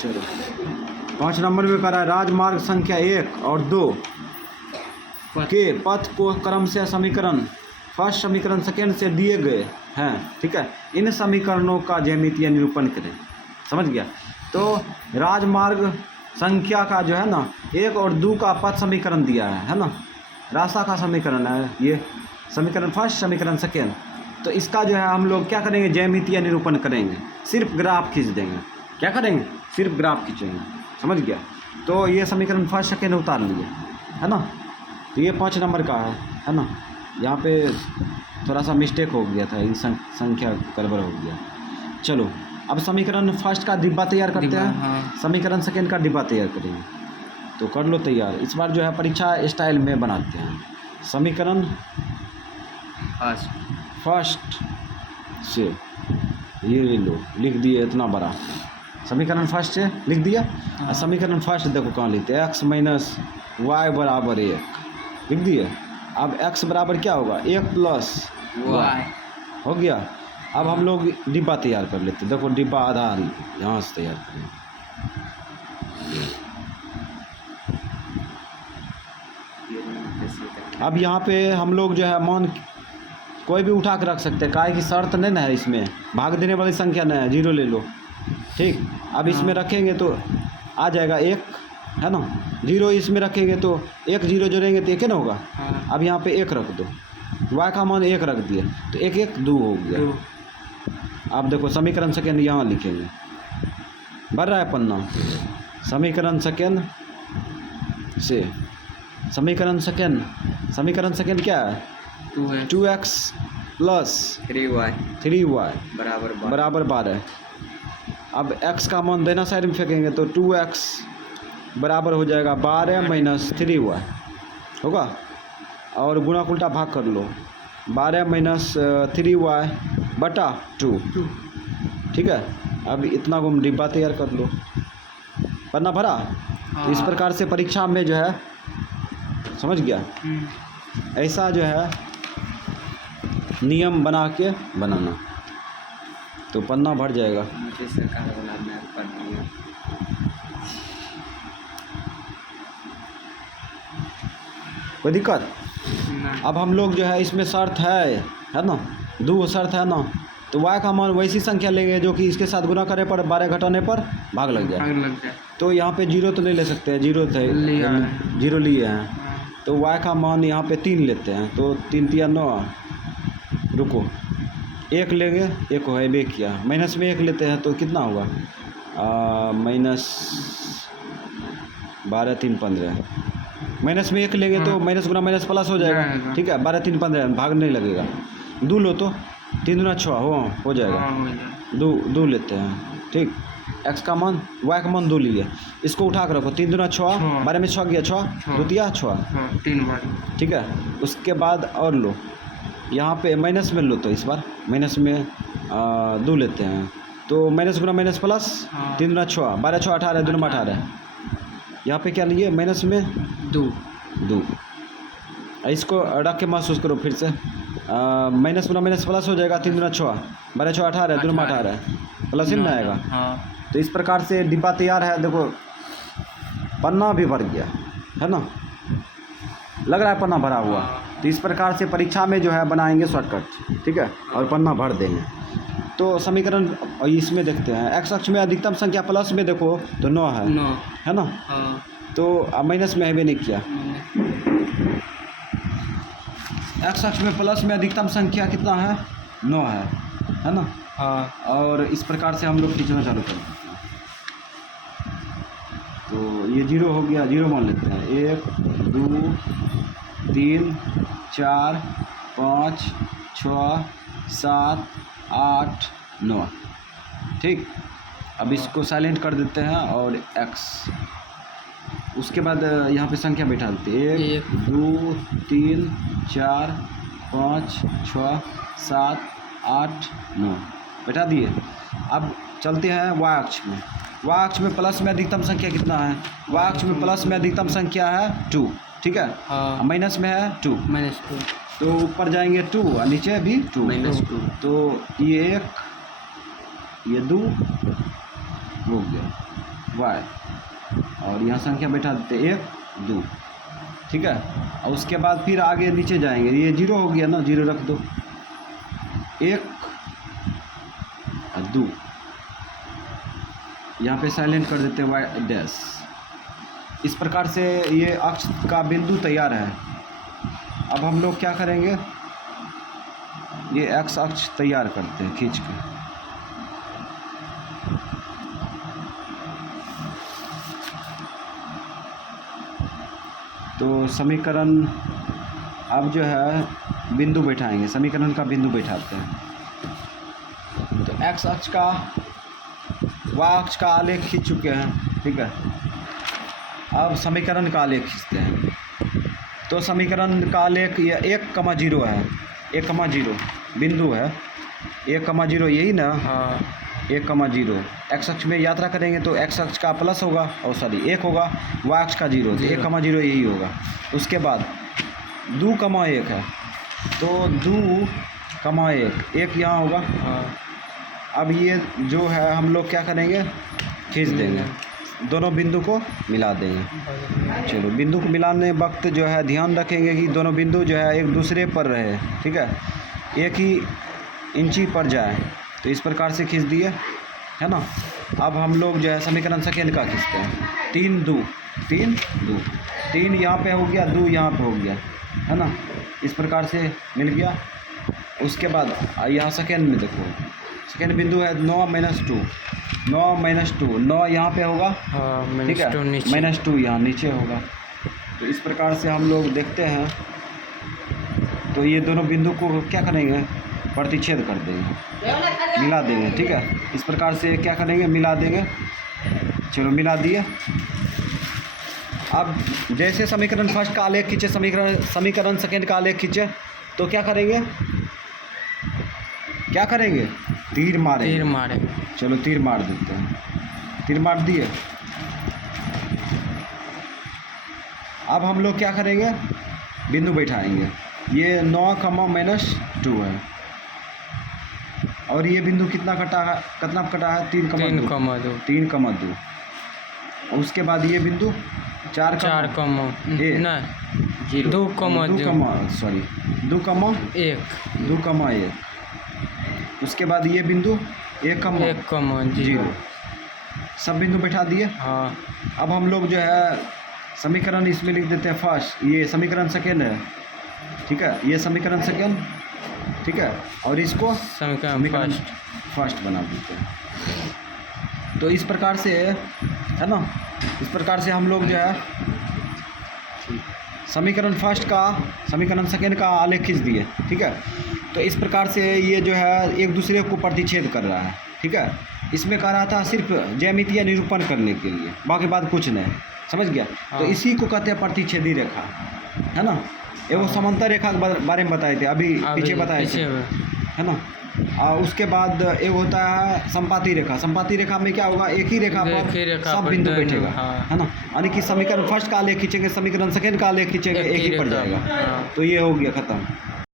चलो 5 नंबर में करा है राजमार्ग संख्या 1 और 2 के पथ को क्रम से समीकरण फर्स्ट समीकरण सेकेंड से दिए गए हैं। ठीक है, इन समीकरणों का ज्यामितीय निरूपण करें। समझ गया? तो राजमार्ग संख्या का जो है ना 1 और 2 का पथ समीकरण दिया है ना, रास्ता का समीकरण है ये, समीकरण फर्स्ट समीकरण सेकेंड। तो इसका जो है हम लोग क्या करेंगे, ज्यामितीय निरूपण करेंगे, सिर्फ ग्राफ खींच देंगे। क्या करेंगे, सिर्फ ग्राफ खींचेंगे। समझ गया? तो ये समीकरण फर्स्ट सेकेंड उतार लिए, है ना। तो ये 5 नंबर का है ना। यहाँ पे थोड़ा सा मिस्टेक हो गया था, इन संख्या गड़बड़ हो गया। चलो अब समीकरण फर्स्ट का डिब्बा तैयार करते हैं। हाँ। समीकरण सेकेंड का डिब्बा तैयार करेंगे। तो कर लो तैयार। इस बार जो है परीक्षा स्टाइल में बनाते हैं। समीकरण फर्स्ट से ये ले लो, लिख दिए इतना बड़ा समीकरण फर्स्ट से लिख दिया। और समीकरण फर्स्ट देखो कहाँ लिखते हैं, x माइनस वाई बराबर 1 लिख दिए। अब x बराबर क्या होगा, 1 प्लस वाई हो गया। अब हम लोग डिब्बा तैयार कर लेते हैं। देखो डिब्बा आधार यहाँ से तैयार करें। अब यहाँ पे हम लोग जो है मान कोई भी उठा के रख सकते हैं, काहे की शर्त नहीं ना है इसमें, भाग देने वाली संख्या नहीं है, 0 ले लो। ठीक, अब इसमें रखेंगे तो आ जाएगा 1, है ना। 0 इसमें रखेंगे तो 1 0 जोड़ेंगे तो 1 ना होगा। अब यहाँ पे 1 रख दो, y का मान 1 रख दिए तो 1 1 2 हो गया। अब देखो समीकरण सेकेंड यहाँ लिखेंगे, बढ़ रहा है पन्ना। समीकरण सेकेंड से समीकरण सेकेंड क्या है, 2x प्लस 3y बराबर 12। अब x का मान देना साइड में फेंकेंगे तो 2x बराबर हो जाएगा 12 माइनस 3y होगा। और गुणा उल्टा भाग कर लो, 12 माइनस 3y बटा 2। ठीक है, अब इतना गुम डिब्बा तैयार कर लो, पन्ना भरा। तो इस प्रकार से परीक्षा में जो है, समझ गया, ऐसा जो है नियम बना के बनाना तो पन्ना भर जाएगा। मुझे सरकार बनाना पड़ती है। कोई दिक्कत? अब हम लोग जो है इसमें शर्त है ना, 2 शर्त है ना। तो y का मान वैसी संख्या लेंगे जो कि इसके साथ गुना करने पर 12 घटाने पर भाग लग जाए। तो यहाँ पे 0 तो नहीं ले सकते हैं, 0 थे 0 लिए हैं। तो y का मान यहाँ पे 3 लेते हैं, तो 3 3 9, रुको 1 लेंगे, 1 है बे किया, माइनस में 1 लेते हैं तो कितना होगा, माइनस 12 3 15। माइनस में 1 लेंगे तो माइनस गुना माइनस प्लस हो जाएगा। ठीक है, 12 3 15 भाग नहीं लगेगा। 2 लो तो 3 दूना 6 हो जाएगा। 2 लेते हैं। ठीक, x का मान y का मान 2 लिए, इसको उठा कर रखो, 3 दूना 6, 12 में 6 गया 6 2 तिया 6 3 बार। ठीक है, उसके बाद और लो, यहाँ पे माइनस में लो, तो इस बार माइनस में 2 लेते हैं तो माइनस गुना माइनस प्लस 3 दूना 6, 12 6 18 2 18। यहाँ पे क्या लिए, माइनस में 2। इसको रख के महसूस करो फिर से, माइनस गुना माइनस प्लस हो जाएगा, 3 दूना 6, 12 6 18 2 18 प्लस ही ना आएगा। तो इस प्रकार से डिब्बा तैयार है। देखो पन्ना भी भर गया है ना, लग रहा है पन्ना भरा हुआ। तो इस प्रकार से परीक्षा में जो है बनाएंगे शॉर्टकट। ठीक है, और पन्ना भर देंगे। तो समीकरण इसमें देखते हैं, x अक्ष में अधिकतम संख्या प्लस में देखो तो 9 है ना। तो माइनस में है भी नहीं किया। x अक्ष में प्लस में अधिकतम संख्या कितना है, 9 है ना। और इस प्रकार से हम लोग खींचना चालू करते हैं। तो ये 0 हो गया, 0 मान लेते हैं। 1 2 3 4 5 6 7 8 9। ठीक, अब इसको साइलेंट कर देते हैं और x, उसके बाद यहाँ पे संख्या बैठा देते हैं, 1 2 3 4 5 6 7 8 9 बैठा दिए। अब चलते हैं y अक्ष में। y अक्ष में प्लस में अधिकतम संख्या कितना है, y अक्ष में प्लस में अधिकतम संख्या है 2। ठीक है, माइनस में है 2, तो ऊपर जाएंगे 2 और नीचे भी 2 -2। तो ये 1 ये 2 हो गया। वाई, और यहाँ संख्या बैठा देते 1 2, ठीक है। और उसके बाद फिर आगे नीचे जाएंगे, ये 0 हो गया ना, 0 रख दो, 1 2, यहाँ पे साइलेंट कर देते हैं वाई डैश। इस प्रकार से ये अक्ष का बिंदु तैयार है। अब हम लोग क्या करेंगे, ये एक्स अक्ष तैयार करते हैं खींच के। तो समीकरण अब जो है बिंदु बैठाएंगे, समीकरण का बिंदु बैठाते हैं। तो एक्स अक्ष का वाई अक्ष का आलेख खींच चुके हैं, ठीक है। अब समीकरण का आलेख खींचते हैं। तो समीकरण का आलेख ये 1,0 है, 1,0 बिंदु है, 1,0 यही ना, हाँ 1,0 एक्स अक्ष में यात्रा करेंगे तो एक्स अक्ष का प्लस होगा, और सॉरी 1 होगा, वाई अक्ष का 0, तो 1,0 यही होगा। उसके बाद 2,1 है, तो 2,1 1 यहाँ होगा। हाँ अब ये जो है हम लोग क्या करेंगे, खींच देंगे, दोनों बिंदु को मिला देंगे। चलो, बिंदु को मिलाने वक्त जो है ध्यान रखेंगे कि दोनों बिंदु जो है एक दूसरे पर रहे, ठीक है, एक ही इंची पर जाए। तो इस प्रकार से खींच दिए, है ना। अब हम लोग जो है समीकरण सेकेंड का खींचते हैं। 3 2 3 2, 3 यहाँ पे हो गया, 2 यहाँ पे हो गया, है ना। इस प्रकार से मिल गया। उसके बाद यहाँ सेकेंड में देखो, सेकेंड बिंदु है 9 - 2, 9 - 2, 9 यहाँ पे होगा, हाँ ठीक है, -2 यहाँ नीचे होगा। तो इस प्रकार से हम लोग देखते हैं। तो ये दोनों बिंदु को क्या करेंगे, प्रतिच्छेद कर देंगे, मिला देंगे, ठीक है। इस प्रकार से क्या करेंगे, मिला देंगे। चलो, मिला दिए। अब जैसे समीकरण फर्स्ट का आलेख खींचे, समीकरण सेकेंड का आलेख खींचे, तो क्या करेंगे, तीर मारेंगे। चलो, तीर मार देते हैं, तीर मार दिए। अब हम लोग क्या करेंगे, बिंदु बैठाएंगे। ये 9, -2 है, और ये बिंदु कितना कटा है, 3,2, 3,2। उसके बाद ये बिंदु 4, 2,1। उसके बाद ये बिंदु 1,0। सब बिंदु बैठा दिए। हाँ अब हम लोग जो है समीकरण इसमें लिख देते हैं फर्स्ट, ये समीकरण सेकेंड है, ठीक है, ये समीकरण सेकेंड, ठीक है, और इसको समीकरण फर्स्ट बना देते हैं। तो इस प्रकार से, है ना, इस प्रकार से हम लोग जो है समीकरण फर्स्ट का, समीकरण सेकेंड का आलेख खींच दिए, ठीक है। तो इस प्रकार से ये जो है एक दूसरे को प्रतिच्छेद कर रहा है, ठीक है। इसमें कह रहा था सिर्फ ज्यामितीय निरूपण करने के लिए, बाकी बात कुछ नहीं, समझ गया। तो इसी को कहते हैं प्रतिच्छेदी रेखा, है ना। एगो समांतर रेखा के बारे में बताए थे, अभी पीछे बताए थे, है ना। और उसके बाद एक होता है संपाती रेखा। संपाती रेखा में क्या होगा, एक ही रेखा पर सब बिंदु बैठेगा, है ना। यानी कि समीकरण फर्स्ट का आलेख खींचेंगे, समीकरण सेकेंड का आलेख खींचेंगे, एक ही पर जाएगा। तो ये हो गया, खत्म।